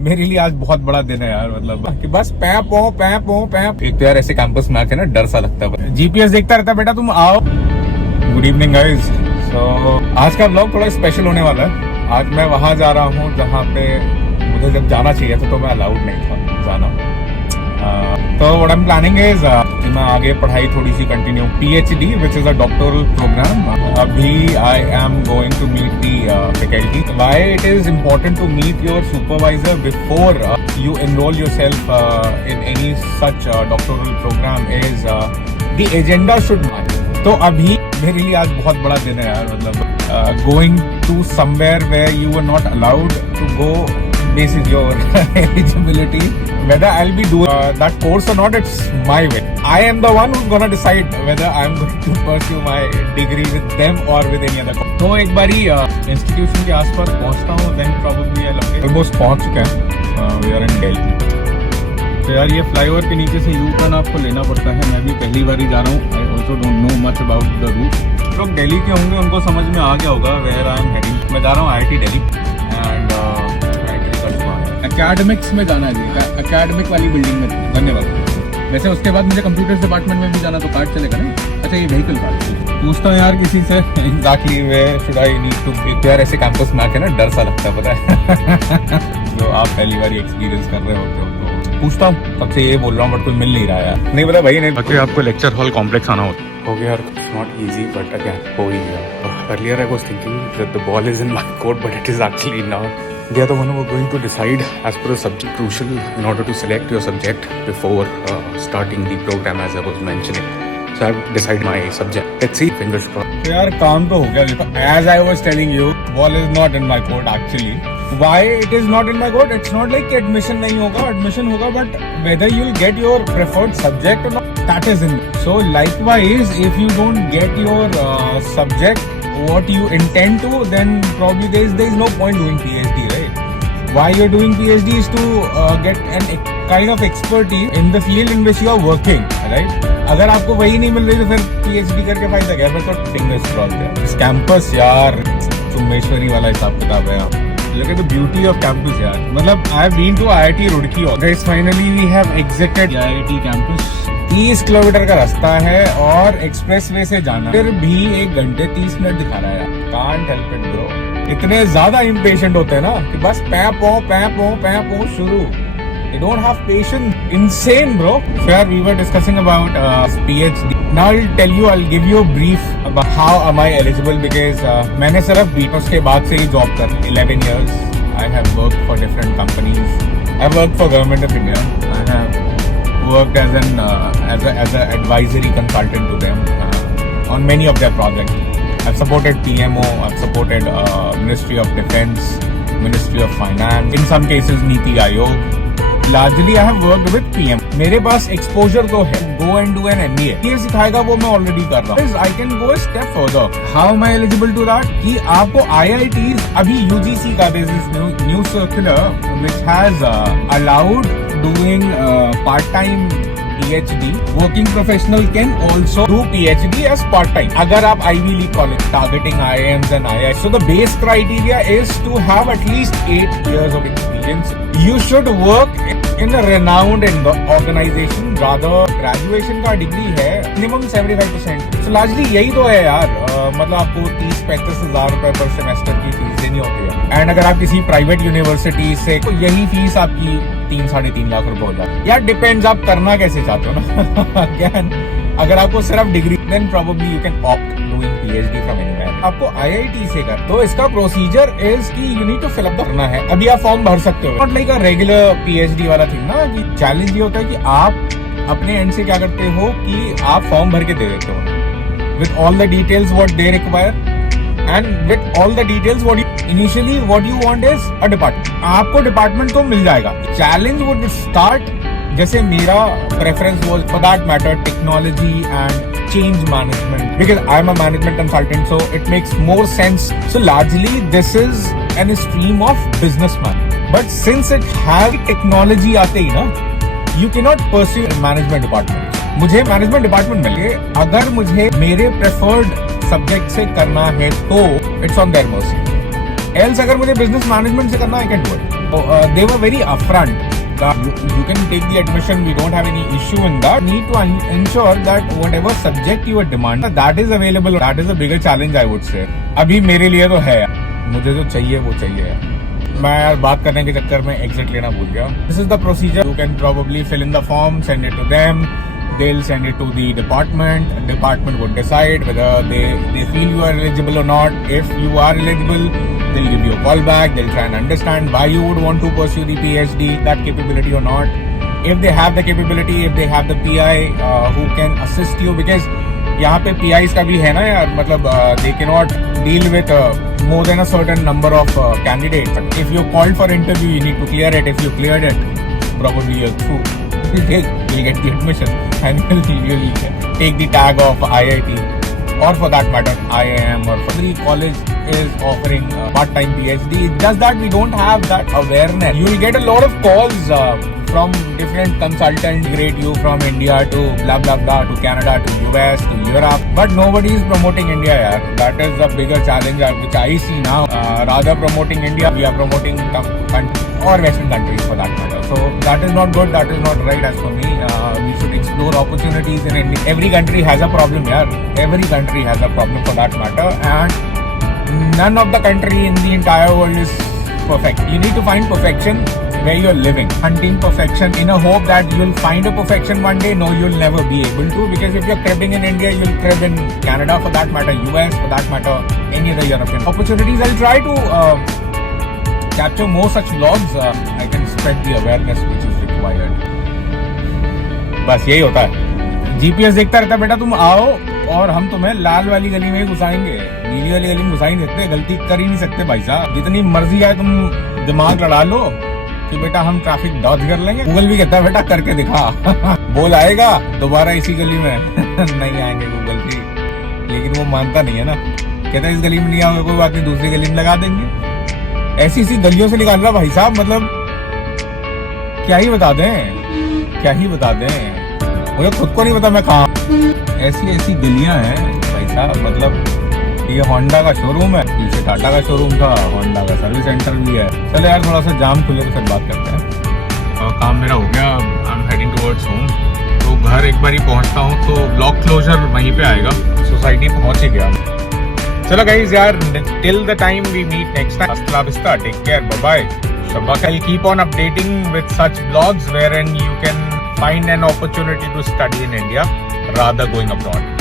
मेरे लिए आज बहुत बड़ा दिन है यार, मतलब कि बस पैप। एक तो यार ऐसे कैंपस में आके ना डर सा लगता है, जीपीएस देखता रहता है बेटा तुम आओ। Good evening guys. सो आज का व्लॉग थोड़ा स्पेशल होने वाला है। आज मैं वहां जा रहा हूँ जहाँ पे मुझे जब जाना चाहिए था तो मैं अलाउड नहीं था जाना। तो what I am planning is मैं आगे पढ़ाई थोड़ी सी continue, PhD which is a doctoral programme. अभी I am going to meet the faculty. Why it is important to meet your supervisor before you enroll yourself in any such doctoral program is the agenda should match. तो अभी मेरे लिए आज बहुत बड़ा दिन है यार, मतलब going to somewhere where you were not allowed to go. This is your eligibility. Whether I'll be doing that course or not, it's my way. I am the one who's gonna decide whether I'm going to pursue my degree with them or with any other course. तो एक बारी institution के आसपास पहुंचता हूँ, then probably I'll update. Almost पहुंच चुके हैं, we are in Delhi. तो यार ये फ्लाईओवर के नीचे से यू टर्न आपको लेना पड़ता है। मैं भी पहली बार ही जा रहा हूँ। I also don't know much about the route. लोग दिल्ली के होंगे, उनको समझ में आ गया होगा where I am heading. मैं जा रहा हूँ IIT दिल्ली and एकेडमिक्स में जाना है जी, एकेडमिक वाली बिल्डिंग में। धन्यवाद। वैसे उसके बाद मुझे कंप्यूटर्स डिपार्टमेंट में भी जाना, तो कार्ड चलेगा ना? अच्छा ये व्हीकल कार्ड पूछता हूँ यार किसी से exactly way should I need to. यार ऐसे कैंपस में आके ना डर सा लगता है, पता है जो आप पहली बार एक्सपीरियंस कर रहे होते हो। तो पूछता हूँ, तब से ये बोल रहा हूँ बट कोई मिल नहीं रहा है यार। नहीं पता भाई, नहीं बाकी आपको लेक्चर हॉल कॉम्प्लेक्स आना हो गया यार। It's not easy but again हो ही गया। Earlier I was thinking that the ball is in my court but it is actually not. The other one we're going to decide as per the subject, crucial in order to select your subject before starting the program as I was mentioning. So I've decided my subject. Let's see, fingers crossed. So यार काम तो हो गया। As I was telling you, ball is not in my court actually. Why it is not in my court? It's not like admission नहीं होगा, admission होगा, but whether you'll get your preferred subject or not, that is in. So likewise, if you don't get your subject what you intend to, then probably there is no point doing PhD, right? Why you're doing PhD is to get an kind of expertise in the field in which you are working, right? अगर आपको वही नहीं मिल रही तो फिर PhD करके फायदा क्या? बस तो fingers crossed है। इस कैंपस यार चुम्बेश्वरी वाला हिसाब किताब है यहाँ। Look at the beauty of campus यार। मतलब I've been to IIT Roorkee. Guys, finally we have exited IIT campus. 30 kilometre का रास्ता है और एक्सप्रेसवे से जाना, फिर भी 1 घंटे 30 मिनट दिखा रहा है। Can't help it bro. इतने ज्यादा इम्पेशेंट होते हैं ना कि बस पैप शुरू। They don't have patience. Insane bro. Sir, we were discussing about PhD. Now I'll give you a brief about how am I eligible because मैंने सिर्फ BPS के बाद से ही जॉब कर 11 years. I have worked for different companies. I worked for Government of India. I have worked as an advisory consultant to them on many of their projects. I've supported PMO, I've supported Ministry of Defense, Ministry of Finance, in some cases Niti Aayog. Largely I have worked with PM. मेरे पास exposure तो है. Go and do an MBA. ये सिखाएगा वो मैं already कर रहा हूँ. I can go a step further. How am I eligible to that? कि आपको IITs अभी UGC का basis new circular which has allowed doing part-time PhD. Working professional can also do PhD as part-time. अगर आप Ivy League college targeting IIMs and IITs. So the base criteria is to have at least 8 years of experience. You should work in a renowned organization. Rather graduation का degree है minimum 75%. So largely यही तो है यार। मतलब आपको 30-35 हज़ार रुपए पर सेमेस्टर की फीस देनी होती है। एंड अगर आप किसी प्राइवेट यूनिवर्सिटी से तो यही फीस आपकी 3-3.5 लाख रुपए हो जाती है। यार डिपेंड्स आप करना कैसे चाहते हो ना। Again, अगर आपको सिर्फ degree then probably you can opt doing PhD from anywhere. आपको IIT से कर तो इसका प्रोसीजर इज कि you need to fill up करना है। अभी आप फॉर्म भर सकते हो। Not like a regular PhD वाला थिंग ना, कि चैलेंज ये होता है कि आप अपने एंड से क्या करते हो कि आप फॉर्म भर के दे देते हो with all the details what they require and with all the details what you want is a department. आपको डिपार्टमेंट तो मिल जाएगा। चैलेंज would start जैसे मेरा preference was for that matter technology and change management because I'm a management consultant, so it makes more sense. So largely this is an stream of businessman, but since it has technology आते ही ना, you cannot pursue management department. मुझे management department मिल गए। अगर मुझे मेरे preferred subject से करना है तो it's on their mercy. Else अगर मुझे बिजनेस मैनेजमेंट से करना, I can do it. They were very upfront. You can take the admission, we don't have any issue in that. Need to ensure that whatever subject you are demanding, that is available. That is a bigger challenge, I would say. अभी मेरे लिए तो है, मुझे जो चाहिए वो चाहिए. मैं यार बात करने के चक्कर में एग्जिट लेना भूल गया. This is the procedure. You can probably fill in the form, send it to them. They'll send it to the department. Department would decide whether they feel you are eligible or not. If you are eligible, they'll give you a call back. They'll try and understand why you would want to pursue the PhD, that capability or not. If they have the capability, if they have the PI who can assist you, because यहाँ पे PIs का भी है ना यार, मतलब they cannot deal with more than a certain number of candidates. If you called for interview, you need to clear it. If you cleared it, probably you're through. You'll get the admission and you'll take the tag of IIT, or for that matter IIM, or for the college is offering part-time PhD. It's just that we don't have that awareness. You will get a lot of calls from different consultants, grade you from India to blah blah blah, to Canada, to US, to Europe, but nobody is promoting India. Yeah, that is the bigger challenge which I see now. Rather promoting India, we are promoting or Western countries for that matter. So that is not good. That is not right as for me. We should explore opportunities in India. Every country has a problem. Yeah, every country has a problem for that matter, and none of the country in the entire world is perfect. You need to find perfection where you're living. Hunting perfection in a hope that you'll find a perfection one day. No, you'll never be able to, because if you're cribbing in India, you'll crib in Canada for that matter, US for that matter, any other European opportunities. I'll try to capture more such vlogs. I can spread the awareness which is required. बस यही होता है. GPS देखता रहता है बेटा, तुम आओ और हम तुम्हें लाल वाली गली में घुसाएंगे, नीली वाली गली में घुसा ही नहीं सकते. गलती कर ही नहीं सकते भाई साहब. जितनी मर्जी आए तुम दिमाग लड़ा लो कि बेटा हम ट्रैफिक डॉज कर लेंगे. गूगल भी कहता है बेटा करके दिखा. बोल आएगा दोबारा इसी गली में. नहीं आएंगे गूगल भी, लेकिन वो मानता नहीं है ना. कहता है इस गली में नहीं आओगे कोई बात नहीं, दूसरी गली में लगा देंगे. ऐसी ऐसी गलियों से निकाल रहा भाई साहब. मतलब क्या ही बता दें, क्या ही बता दें. मुझे खुद को नहीं पता मैं कहाँ. ऐसी ऐसी गलियां हैं भाई साहब. मतलब ये होंडा का शोरूम है, पीछे टाटा का शोरूम था, होंडा का सर्विस सेंटर भी है. चलो यार थोड़ा सा जाम खुले तो फिर बात करते हैं. काम मेरा हो गया. I am heading towards home. तो घर एक बार ही पहुंचता हूँ तो ब्लॉक क्लोजर वहीं पे आएगा. सोसाइटी पहुंच ही गया. चलो गाइस यार, till the time we meet next time, hasta la vista, take care, bye bye. Shabak, I'll keep on updating with such blogs wherein you can find an opportunity to study in India rather going abroad.